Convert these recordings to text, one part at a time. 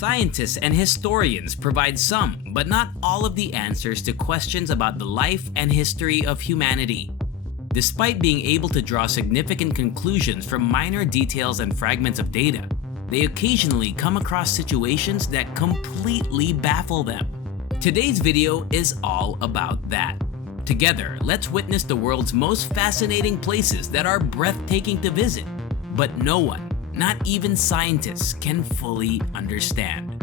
Scientists and historians provide some, but not all of the answers to questions about the life and history of humanity. Despite being able to draw significant conclusions from minor details and fragments of data, they occasionally come across situations that completely baffle them. Today's video is all about that. Together, let's witness the world's most fascinating places that are breathtaking to visit, but no one, not even scientists, can fully understand.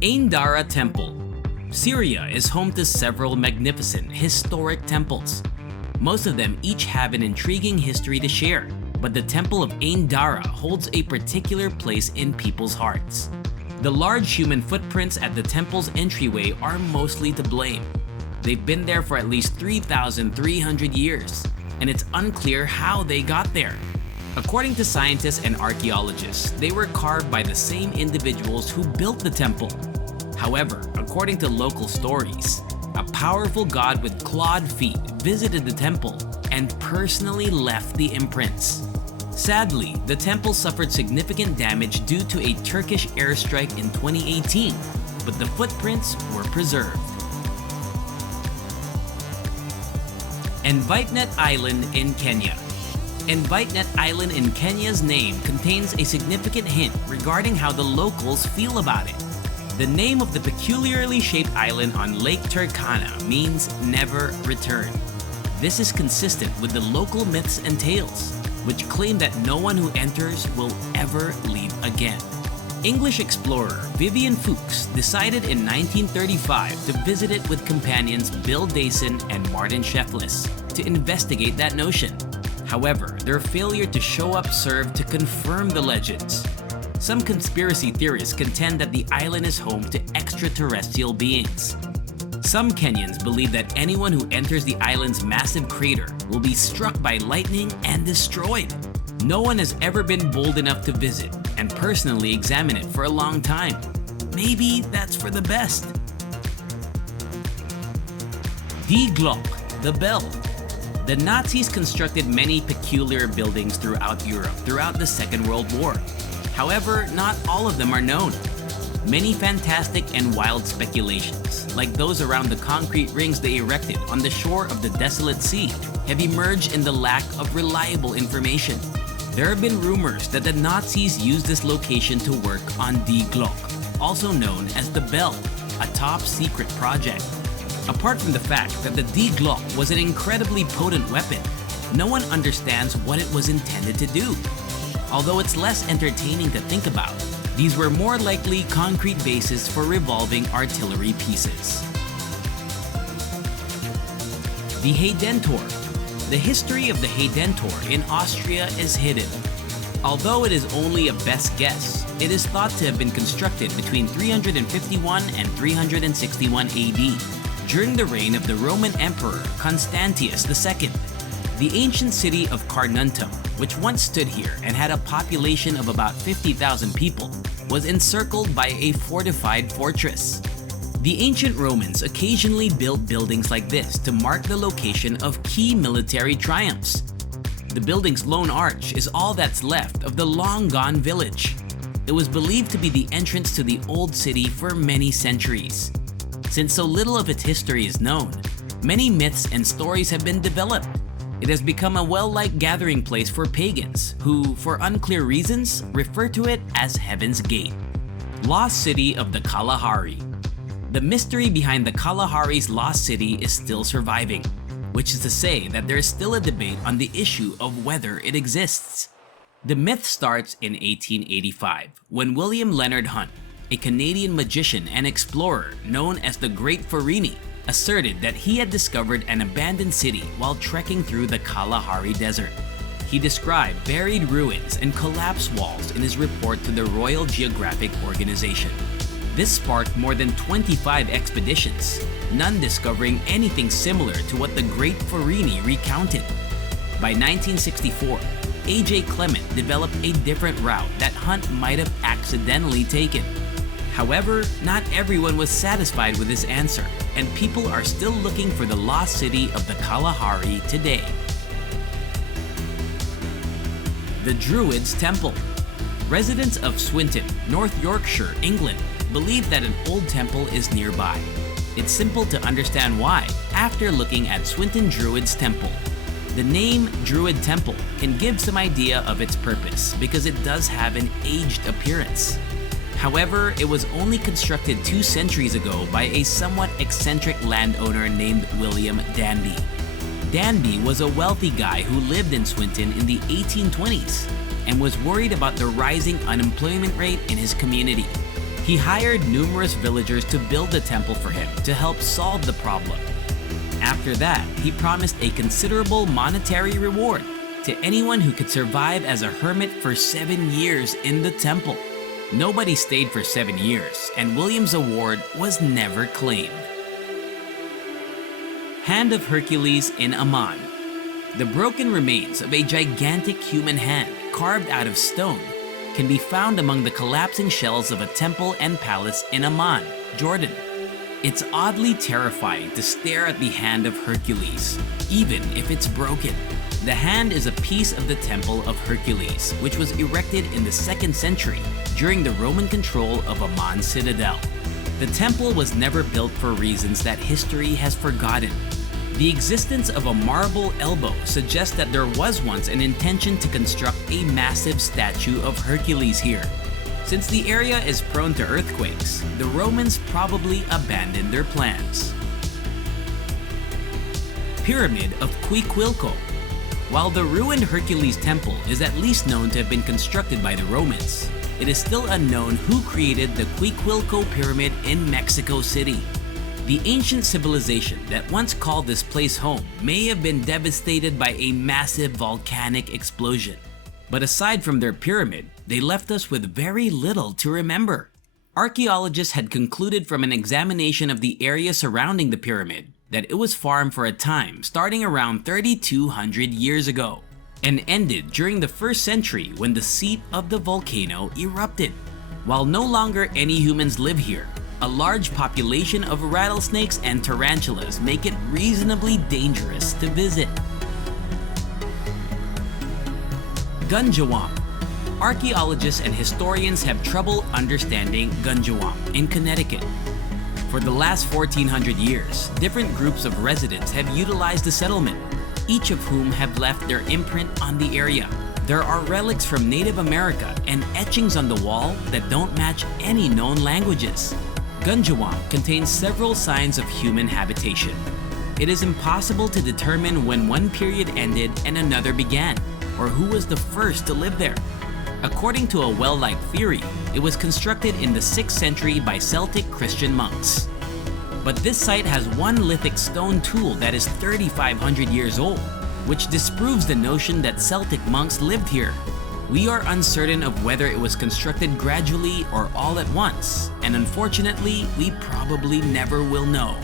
Ain Dara Temple. Syria is home to several magnificent historic temples. Most of them each have an intriguing history to share, but the Temple of Ain Dara holds a particular place in people's hearts. The large human footprints at the temple's entryway are mostly to blame. They've been there for at least 3,300 years, and it's unclear how they got there. According to scientists and archaeologists, they were carved by the same individuals who built the temple. However, according to local stories, a powerful god with clawed feet visited the temple and personally left the imprints. Sadly, the temple suffered significant damage due to a Turkish airstrike in 2018, but the footprints were preserved. Envaitenent Island in Kenya. Envaitenent Island in Kenya's name contains a significant hint regarding how the locals feel about it. The name of the peculiarly shaped island on Lake Turkana means never return. This is consistent with the local myths and tales, which claim that no one who enters will ever leave again. English explorer Vivian Fuchs decided in 1935 to visit it with companions Bill Dayson and Martin Sheflis to investigate that notion. However, their failure to show up served to confirm the legends. Some conspiracy theorists contend that the island is home to extraterrestrial beings. Some Kenyans believe that anyone who enters the island's massive crater will be struck by lightning and destroyed. No one has ever been bold enough to visit and personally examine it for a long time. Maybe that's for the best. Die Glocke, the bell. The Nazis constructed many peculiar buildings throughout Europe throughout the Second World War. However, not all of them are known. Many fantastic and wild speculations, like those around the concrete rings they erected on the shore of the desolate sea, have emerged in the lack of reliable information. There have been rumors that the Nazis used this location to work on Die Glocke, also known as the Bell, a top-secret project. Apart from the fact that the Die Glocke was an incredibly potent weapon, no one understands what it was intended to do. Although it's less entertaining to think about, these were more likely concrete bases for revolving artillery pieces. The Heidentor. The history of the Heidentor in Austria is hidden. Although it is only a best guess, it is thought to have been constructed between 351 and 361 AD, during the reign of the Roman Emperor Constantius II. The ancient city of Carnuntum, which once stood here and had a population of about 50,000 people, was encircled by a fortified fortress. The ancient Romans occasionally built buildings like this to mark the location of key military triumphs. The building's lone arch is all that's left of the long-gone village. It was believed to be the entrance to the old city for many centuries. Since so little of its history is known, many myths and stories have been developed. It has become a well-liked gathering place for pagans who, for unclear reasons, refer to it as Heaven's Gate. Lost City of the Kalahari. The mystery behind the Kalahari's lost city is still surviving, which is to say that there is still a debate on the issue of whether it exists. The myth starts in 1885, when William Leonard Hunt, a Canadian magician and explorer known as the Great Farini, asserted that he had discovered an abandoned city while trekking through the Kalahari Desert. He described buried ruins and collapsed walls in his report to the Royal Geographic Organization. This sparked more than 25 expeditions, none discovering anything similar to what the Great Farini recounted. By 1964, A.J. Clement developed a different route that Hunt might have accidentally taken. However, not everyone was satisfied with this answer, and people are still looking for the lost city of the Kalahari today. The Druids Temple. Residents of Swinton, North Yorkshire, England, believe that an old temple is nearby. It's simple to understand why after looking at Swinton Druids Temple. The name Druid Temple can give some idea of its purpose because it does have an aged appearance. However, it was only constructed 2 centuries ago by a somewhat eccentric landowner named William Danby. Danby was a wealthy guy who lived in Swinton in the 1820s and was worried about the rising unemployment rate in his community. He hired numerous villagers to build the temple for him to help solve the problem. After that, he promised a considerable monetary reward to anyone who could survive as a hermit for 7 years in the temple. Nobody stayed for 7 years, and William's award was never claimed. Hand of Hercules in Amman. The broken remains of a gigantic human hand carved out of stone can be found among the collapsing shells of a temple and palace in Amman, Jordan. It's oddly terrifying to stare at the hand of Hercules, even if it's broken. The hand is a piece of the Temple of Hercules, which was erected in the 2nd century during the Roman control of Amman citadel. The temple was never built for reasons that history has forgotten. The existence of a marble elbow suggests that there was once an intention to construct a massive statue of Hercules here. Since the area is prone to earthquakes, the Romans probably abandoned their plans. Pyramid of Quiquilco. While the ruined Hercules temple is at least known to have been constructed by the Romans, it is still unknown who created the Quiquilco Pyramid in Mexico City. The ancient civilization that once called this place home may have been devastated by a massive volcanic explosion. But aside from their pyramid, they left us with very little to remember. Archaeologists had concluded from an examination of the area surrounding the pyramid that it was farmed for a time starting around 3,200 years ago and ended during the 1st century when the seat of the volcano erupted. While no longer any humans live here, a large population of rattlesnakes and tarantulas make it reasonably dangerous to visit. Gungywamp. Archaeologists and historians have trouble understanding Gungywamp in Connecticut. For the last 1,400 years, different groups of residents have utilized the settlement, each of whom have left their imprint on the area. There are relics from Native America and etchings on the wall that don't match any known languages. Gungywamp contains several signs of human habitation. It is impossible to determine when one period ended and another began, or who was the first to live there. According to a well-liked theory, it was constructed in the 6th century by Celtic Christian monks. But this site has one lithic stone tool that is 3,500 years old, which disproves the notion that Celtic monks lived here. We are uncertain of whether it was constructed gradually or all at once, and unfortunately, we probably never will know.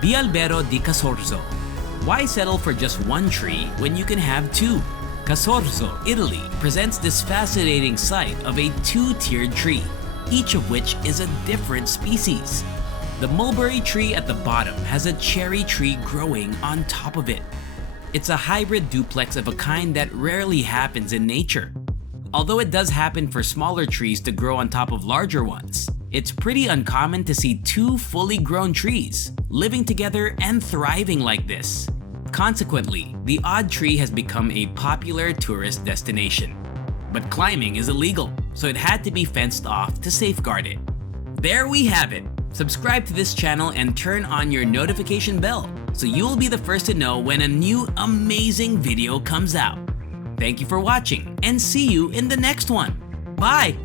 Vialbero di Casorzo. Why settle for just one tree when you can have 2? Casorzo, Italy, presents this fascinating sight of a 2-tiered tree, each of which is a different species. The mulberry tree at the bottom has a cherry tree growing on top of it. It's a hybrid duplex of a kind that rarely happens in nature. Although it does happen for smaller trees to grow on top of larger ones, it's pretty uncommon to see 2 fully grown trees living together and thriving like this. Consequently, the odd tree has become a popular tourist destination. But climbing is illegal, so it had to be fenced off to safeguard it. There we have it. Subscribe to this channel and turn on your notification bell so you'll be the first to know when a new amazing video comes out. Thank you for watching and see you in the next one. Bye!